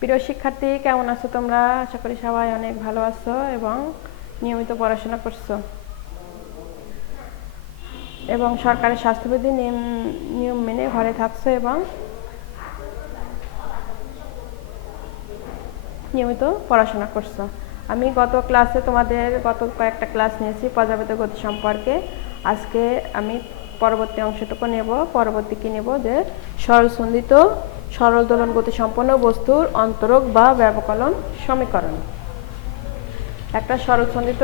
প্রিয় শিক্ষার্থী, কেমন আছো তোমরা? আশা করি সবাই অনেক ভালো আছো এবং নিয়মিত পড়াশোনা করছো এবং সরকারের স্বাস্থ্যবিধি নিয়ম মেনে ঘরে থাকছো এবং নিয়মিত পড়াশোনা করছো। আমি গত কয়েকটা ক্লাস নিয়েছি পর্যাবৃত্ত গতি সম্পর্কে। আজকে আমি পরবর্তী অংশটুকু নেব। যে সরলসন্ধিত সরল দোলন গতি সম্পন্ন বস্তুর অন্তরক বা ব্যবকলন সমীকরণ। একটা সরলসন্ধিত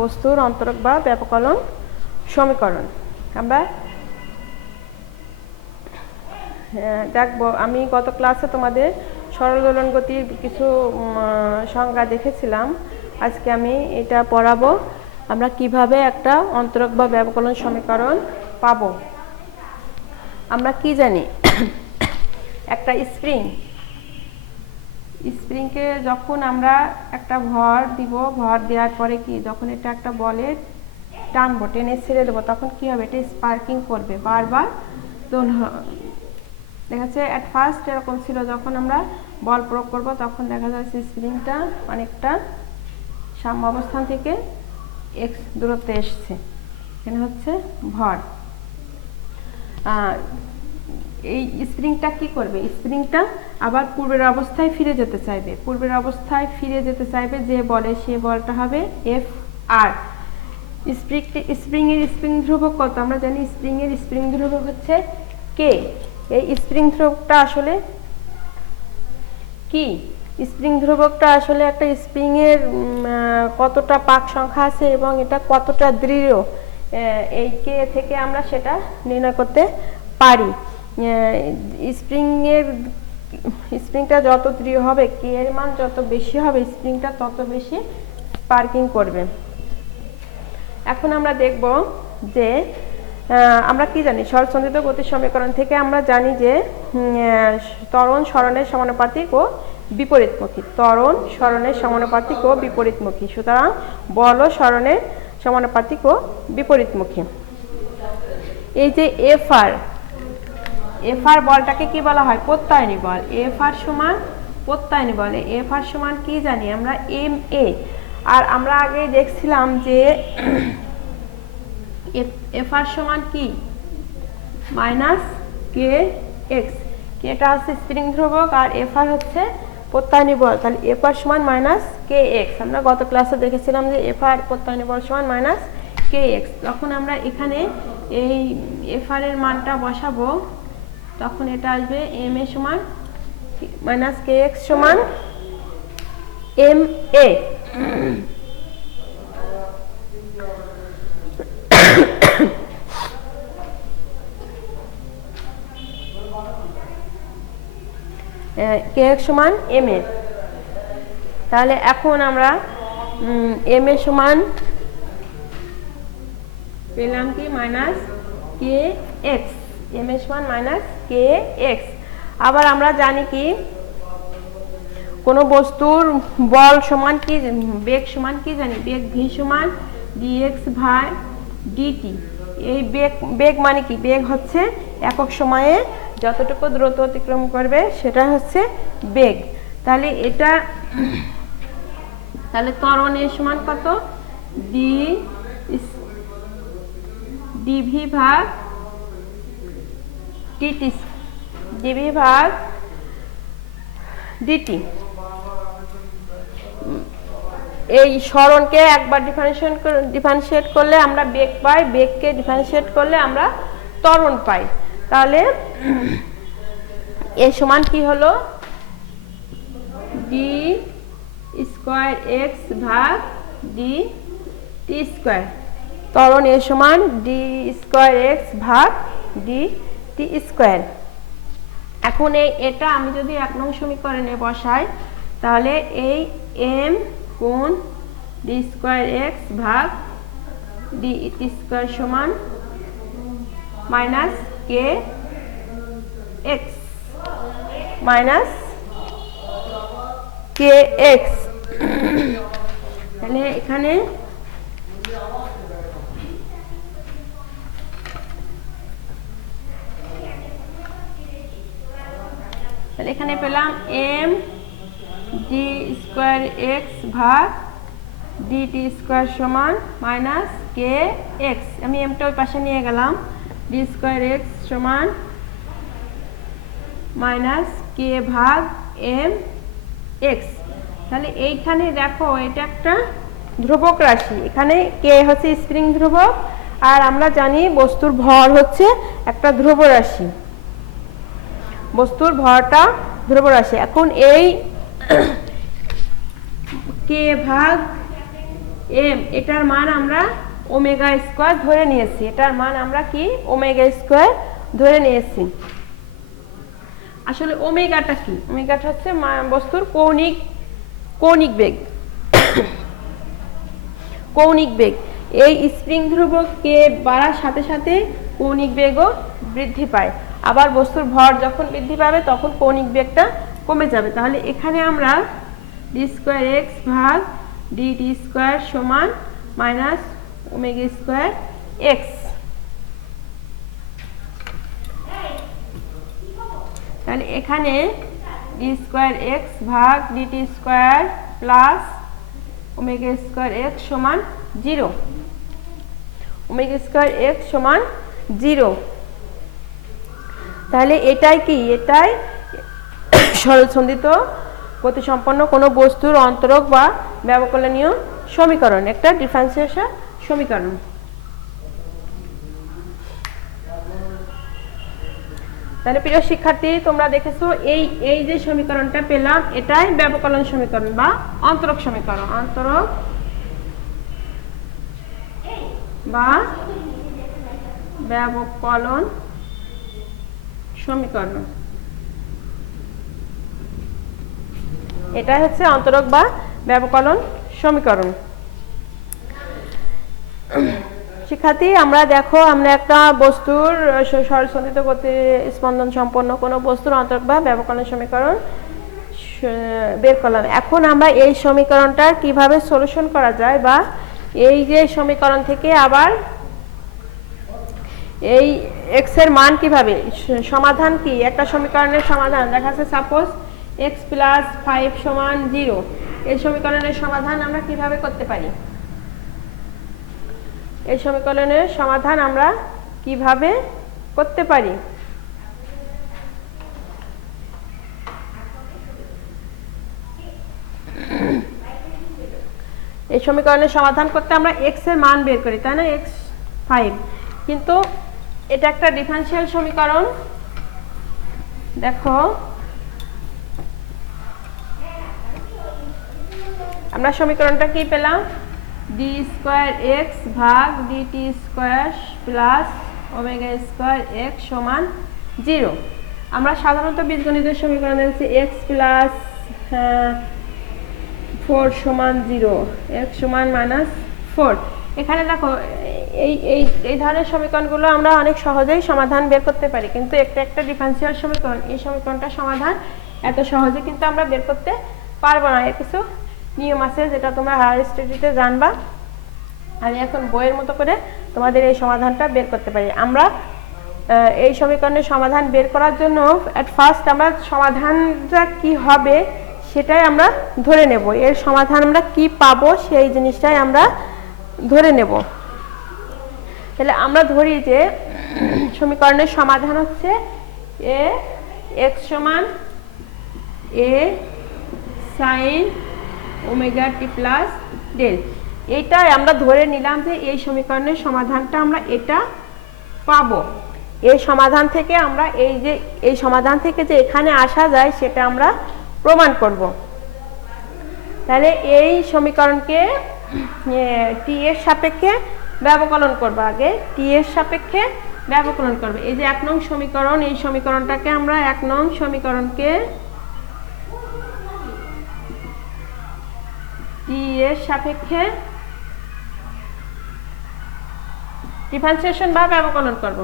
বস্তুর অন্তরক বা ব্যবকলন সমীকরণ আমরা দেখবো। আমি গত ক্লাসে তোমাদের সরল দোলন গতির কিছু সংজ্ঞা দেখেছিলাম। আজকে আমি এটা পড়াবো আমরা কিভাবে একটা অন্তরক বা ব্যবকলন সমীকরণ পাবো। আমরা কি জানি, একটা স্প্রিংকে যখন আমরা একটা ভর দিব, ভর দেওয়ার পরে কি যখন এটা একটা বলে টানবো, টেনে ছেড়ে দেবো, তখন কি হবে? এটা স্পার্কিং করবে, বারবার দোল দেখা যাচ্ছে। অ্যাট ফার্স্ট এরকম ছিল, যখন আমরা বল প্রয়োগ করব তখন দেখা যাচ্ছে স্প্রিংটা অনেকটা সাম্য অবস্থান থেকে এক্স দূরত্বে এসছে। এখানে হচ্ছে ভর। এই স্প্রিংটা কি করবে? স্প্রিংটা আবার পূর্বের অবস্থায় ফিরে যেতে চাইবে। যে বলে সে বলটা হবে এফ আর। স্প্রিং ধ্রুবক কত? আমরা জানি স্প্রিং ধ্রুবক হচ্ছে কে। এই স্প্রিং ধ্রুবকটা আসলে কি? স্প্রিং ধ্রুবকটা আসলে একটা স্প্রিং এর কতটা পাক সংখ্যা আছে এবং এটা কতটা দৃঢ়, এই কে থেকে আমরা সেটা নির্ণয় করতে পারি। স্প্রিংটা যত দৃঢ় হবে, কে এর মান যত বেশি হবে, স্প্রিংটা তত বেশি স্পার্কিং করবে। এখন আমরা দেখব যে আমরা কি জানি সরলসন্ধিত গতির সমীকরণ থেকে। আমরা জানি যে ত্বরণ সরণের সমানুপাতিক ও বিপরীতমুখী। সুতরাং বল ও সরণের সমানুপাতিক ও বিপরীতমুখী। এই যে এফ আর বলটাকে কি বলা হয়? প্রত্যয়নী বল। এফ আর সমান প্রত্যয়নী বল। এফ আর সমান কি জানি আমরা? M A. আর আমরা আগে দেখছিলাম যে এফ আর সমান কি? মাইনাস কে এক্স। এটা হচ্ছে স্প্রিং ধ্রুবক আর এফ আর হচ্ছে প্রত্যয়নী বল। তাহলে এফ আর সমান মাইনাস কে এক্স। আমরা গত ক্লাসে দেখেছিলাম যে এফ আর প্রত্যয়নী বল সমান মাইনাস কে এক্স। তখন আমরা এখানে এই এফ আর এর মানটা বসাবো, তখন এটা আসবে এম এ সমান মাইনাস কে এক্স সমান এম এ। কে এক্স সমান এম এ। তাহলে এখন আমরা এম এ সমান পেলাম কি? Minus K x. M A সমান মাইনাস কে এক্স। আবার আমরা জানি কি কোনো বস্তুর বল সমান কি, বেগ সমান কি জানি? বেগ ভি সমান ডিএক্স ভাগ ডিটি। এই বেগ মানে কি? বেগ হচ্ছে একক সময়ে যতটুকু দ্রুত অতিক্রম করবে সেটা হচ্ছে বেগ। তাহলে ত্বরণ এর সমান কত? ডিভি ভাগ ডিটি। এই সরণকে একবার ডিফারেন্সিয়েট করলে আমরা বেগ পাই, বেগকে ডিফারেন্সিয়েট করলে আমরা ত্বরণ পাই। তাহলে এর সমান কি হলো? ডি স্কয়ার এক্স ভাগ ডি টি স্কয়ার। ত্বরণ এর সমান ডি স্কয়ার এক্স ভাগ ডি টি স্কয়ার। এখন এটা আমি যদি 1 নং সমীকরণে বসাই, তাহলে এই এম কোণ ডি স্কয়ার এক্স ভাগ ডি টি স্কয়ার সমান মাইনাস কে এক্স তাহলে এখানে তাহলে এখানে পেলাম এম ডি স্কোয়ার এক্স ভাগ ডিটি স্কোয়ার সমান মাইনাস কে এক্স। আমি এমটা ওই পাশে নিয়ে গেলাম, ডি স্কোয়ার এক্স সমান মাইনাস কে ভাগ এম এক্স। তাহলে এইখানে দেখো এটা একটা ধ্রুবক রাশি, এখানে কে হচ্ছে স্প্রিং ধ্রুবক, আর আমরা জানি বস্তুর ভর হচ্ছে একটা ধ্রুব রাশি, বস্তুর ভরটা ধ্রুব রাশি। এখন এই কে ভাগ এম এটার মান আমরা ওমেগা স্কোয়ার ধরে নিয়েছি, এটার মান আমরা কি ওমেগা স্কোয়ার ধরে নিয়েছি। আসলে ওমেগাটা কি? ওমেগাটা হচ্ছে বস্তুর কৌণিক বেগ। কৌণিক বেগ, এই স্প্রিং ধ্রুবক কে বাড়ার সাথে সাথে কৌণিক বেগও বৃদ্ধি পায়। আবার বস্তুর ভর যখন বৃদ্ধি পাবে তখন কৌণিক বেগটা কমে যাবে। তাহলে এখানে আমরা ডি স্কোয়ার এক্স ভাগ ডিটি স্কোয়ার সমান মাইনাস ওমেগা স্কোয়ার এক্স। তাহলে এখানে ডি স্কোয়ার এক্স ভাগ dt square plus omega square x সমান 0। ওমেগা স্কোয়ার এক্স সমান 0। তাহলে এটাই কি? এটাই সরলসন্ধিত গতিসম্পন্ন কোনো বস্তুর অন্তরক বা ব্যবকলনীয় সমীকরণ, একটা ডিফারেন্সিয়েশন সমীকরণ। তাহলে প্রিয় শিক্ষার্থী, তোমরা দেখেছো এই যে সমীকরণটা পেলাম এটাই ব্যবকলন সমীকরণ বা অন্তরক সমীকরণ, অন্তরক বা ব্যবকলন সমীকরণ। এটা হচ্ছে অন্তরক বা ব্যবকলন সমীকরণ। শিক্ষার্থী, আমরা দেখো আমরা একটা বস্তুর সরলসন্ধিত গতি স্পন্দন সম্পন্ন কোনো বস্তুর অন্তরক বা ব্যবকলন সমীকরণ বের করলাম। এখন আমরা এই সমীকরণটার কিভাবে সলিউশন করা যায়, বা এই যে সমীকরণ থেকে আবার এই এক্স এর মান কিভাবে, সমাধান কি, একটা সমীকরণের সমাধান দেখা যাচ্ছে সাপোজ এক্স প্লাস 5 সমান 0, এই সমীকরণের সমাধান আমরা কিভাবে করতে পারি? এই সমীকরণের সমাধান আমরা কিভাবে করতে পারি? এই সমীকরণের সমাধান করতে আমরা x এর মান বের করি, তাই না, x 5, কিন্তু এটা একটা ডিফারেনশিয়াল সমীকরণ। দেখো আমরা সমীকরণটা কি পেলাম? ডি স্কোয়ার এক্স ভাগ dt square plus omega square x সমান 0। আমরা সাধারণত বীজগণিতের সমীকরণ দেখছি এক্স প্লাস 4 সমান 0, এক্স সমান -4। এখানে দেখো এই ধরনের সমীকরণগুলো আমরা অনেক সহজেই সমাধান বের করতে পারি, কিন্তু একটা ডিফারেনশিয়াল সমীকরণ, এই সমীকরণটা সমাধান এত সহজে কিন্তু আমরা বের করতে পারবো না। এর কিছু নিয়ম আছে যেটা তোমরা হায়ার স্টাডিতে জানবা। আমি এখন বইয়ের মতো করে তোমাদের এই সমাধানটা বের করতে পারি। আমরা এই সমীকরণের সমাধান বের করার জন্য এট ফার্স্ট আমরা সমাধানটা কি হবে সেটাই আমরা ধরে নেব, এর সমাধান আমরা কি পাবো সেই জিনিসটাই আমরা ধরে নেব। তাহলে আমরা ধরি যে সমীকরণের সমাধান হচ্ছে এ এক্স সমান এ sine omega t plus del. এইটাই আমরা ধরে নিলাম যে এই সমীকরণের সমাধানটা আমরা এটা পাবো। এই সমাধান থেকে আমরা এই সমাধান থেকে যে এখানে আসা যায় সেটা আমরা প্রমাণ করব। তাহলে এই সমীকরণকে টি এর সাপেক্ষে ব্যবকলন করব, আগে টি এর সাপেক্ষে ব্যবকলন করব। এই যে 1 নং সমীকরণ, এই সমীকরণটাকে আমরা 1 নং সমীকরণকে টি এর সাপেক্ষে ডিফারেন্সিয়েশন বা ব্যবকলন করব,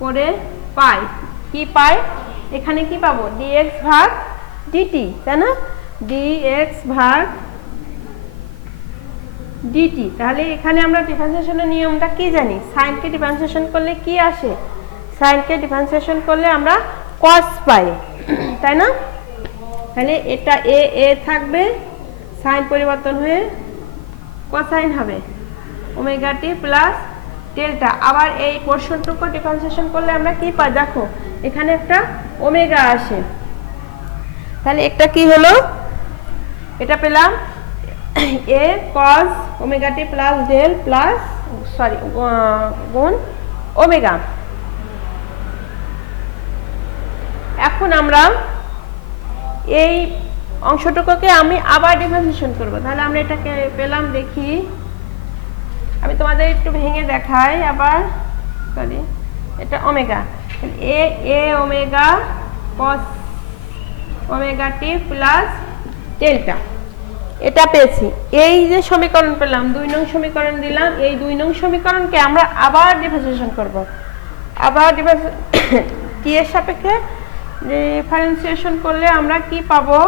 করে পাই কি পাই, এখানে কি পাবো dx ভাগ dt, তাই না, dx ভাগ dt। তাহলে এখানে আমরা ডিফারেন্সিয়েশনের নিয়মটা কি জানি, সাইনকে ডিফারেন্সিয়েশন করলে কি আসে, সাইনকে ডিফারেন্সিয়েশন করলে আমরা কস পাই, তাই না? তাহলে এটা এ থাকবে, সাইন পরিবর্তন হয়ে কোসাইন হবে, ওমেগা টি প্লাস ডেল্টা। আবার এই পোর্শনটুকু ডিফারেন্সিয়েশন করলে আমরা কি পাই? দেখো এখানে একটা ওমেগা আসে, তাহলে একটা কি হলো? এটা পেলাম এ কস omega t plus del plus গুণ ওমেগা। এখন আমরা এই অংশটুকুকে আমি আবার ডিফারেন্সিয়েশন করব, তাহলে আমরা এটাকে পেলাম, দেখি আমি তোমাদের একটু ভেঙে দেখাই আবার, সরি এটা ওমেগা, এ ওমেগা কস ওমেগা টি প্লাস ডেল্টা, এটা পেয়েছি। এই যে সমীকরণ পেলাম, 2 নং সমীকরণ দিলাম, এই 2 নং সমীকরণকে আমরা আবার ডিফারেন্সিয়েশন করব। আবার টি এর সাপেক্ষে ডিফারেন্সিয়েশন করলে আমরা কি পাবো?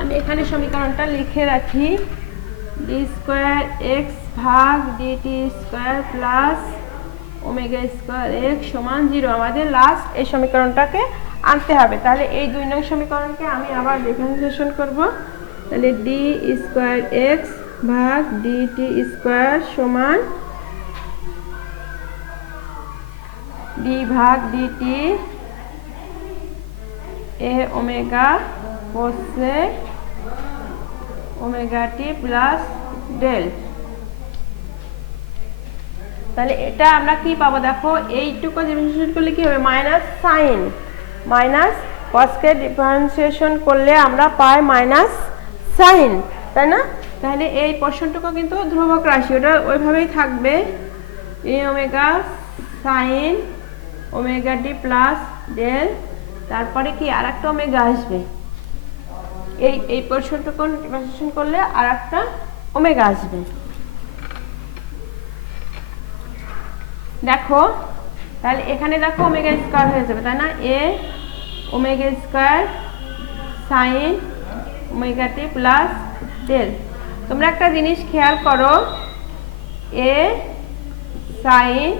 আমি এখানে সমীকরণটা লিখে রাখি, ডি স্কোয়ার এক্স ভাগ dt square plus omega square x সমান 0। আমাদের লাস্ট এই সমীকরণটাকে আনতে হবে। তাহলে এই 2 নং সমীকরণকে আমি আবার ডিফারেন্সিয়েশন করব, তাহলে ডি স্কোয়ার এক্স ভাগ ডিটি স্কোয়ার সমান ডি ভাগ ডিটি এ omega cosec omega t plus del. তাহলে এটা আমরা কি পাবো? দেখো এইটুকু ডিফারেন্সিয়েশন করলে কি হবে? মাইনাস সাইন, মাইনাস কসকে ডিফারেন্সিয়েশন করলে আমরা পাই মাইনাস সাইন, তাই না? তাহলে এই পোর্শনটুকু কিন্তু ধ্রুবক রাশি, ওটা ওইভাবেই থাকবে, এ omega sine omega t plus del, তারপরে কি আর একটা ওমেগা আসবে, এই পোর্শনটুকু ডিফারেন্সিয়েশন করলে আর একটা ওমেগা আসবে। দেখো তাহলে এখানে দেখো ওমেগা স্কয়ার হয়ে যাবে, তাই না? এ omega square sine omega t plus del. তোমরা একটা জিনিস খেয়াল করো, এ sine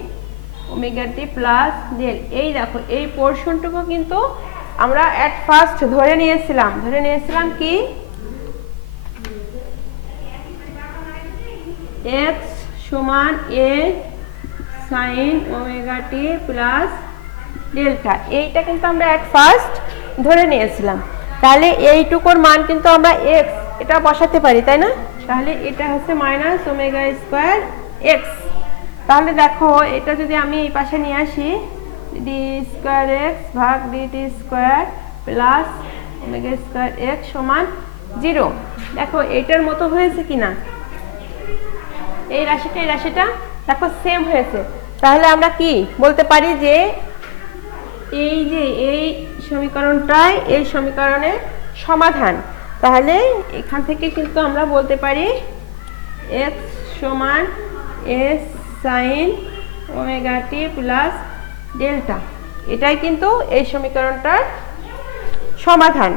omega t plus del, এই দেখো এই পোর্শনটুকু কিন্তু আমরা এট ফার্স্ট ধরে নিয়েছিলাম কি এক্স সমান এ sine omega t plus delta, এইটা কিন্তু আমরা এট ফার্স্ট ধরে নিয়েছিলাম। তাহলে এইটুকুর মান কিন্তু আমরা এক্স এটা বসাতে পারি, তাই না? তাহলে এটা হচ্ছে মাইনাস ওমেগা স্কয়ার এক্স। তাহলে দেখো এটা যদি আমি এই পাশে নিয়ে আসি, ডি স্কয়ার এক্স ভাগ dt square plus omega square x সমান 0। দেখো এটার মতো হয়েছে কিনা, এই রাশিটা দেখো সেম হয়েছে। তাহলে আমরা কি বলতে পারি যে এই সমীকরণটাই এই সমীকরণের সমাধান। তাহলে এখান থেকে কিন্তু আমরা বলতে পারি x সমান s sin omega t plus delta, এটাই কিন্তু এই সমীকরণটার সমাধান।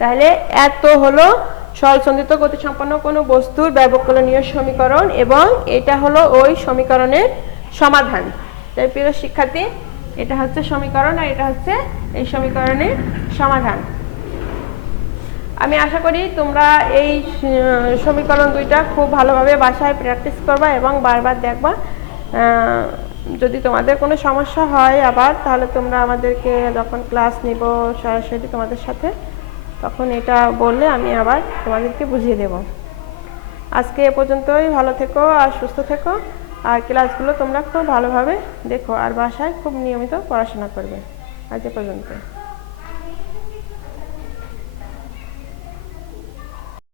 তাহলে এত হলো সরলসন্ধিত গতিসম্পন্ন কোনো বস্তুর ব্যবকলনীয় সমীকরণ, এবং এটা হলো ওই সমীকরণের সমাধান। তাই প্রিয় শিক্ষার্থী, এটা হচ্ছে সমীকরণ আর এটা হচ্ছে এই সমীকরণের সমাধান। আমি আশা করি তোমরা এই সমীকরণ দুইটা খুব ভালোভাবে বাসায় প্র্যাকটিস করবা এবং বারবার দেখবা। যদি তোমাদের কোনো সমস্যা হয় আবার, তাহলে তোমরা আমাদেরকে যখন ক্লাস নিব সরাসরি তোমাদের সাথে, তখন এটা বললে আমি আবার তোমাদেরকে বুঝিয়ে দেব। আজকে এ পর্যন্তই, ভালো থেকো আর সুস্থ থেকো, আর ক্লাসগুলো তোমরা খুব ভালোভাবে দেখো আর বাসায় খুব নিয়মিত পড়াশোনা করবে। আজ এ পর্যন্ত।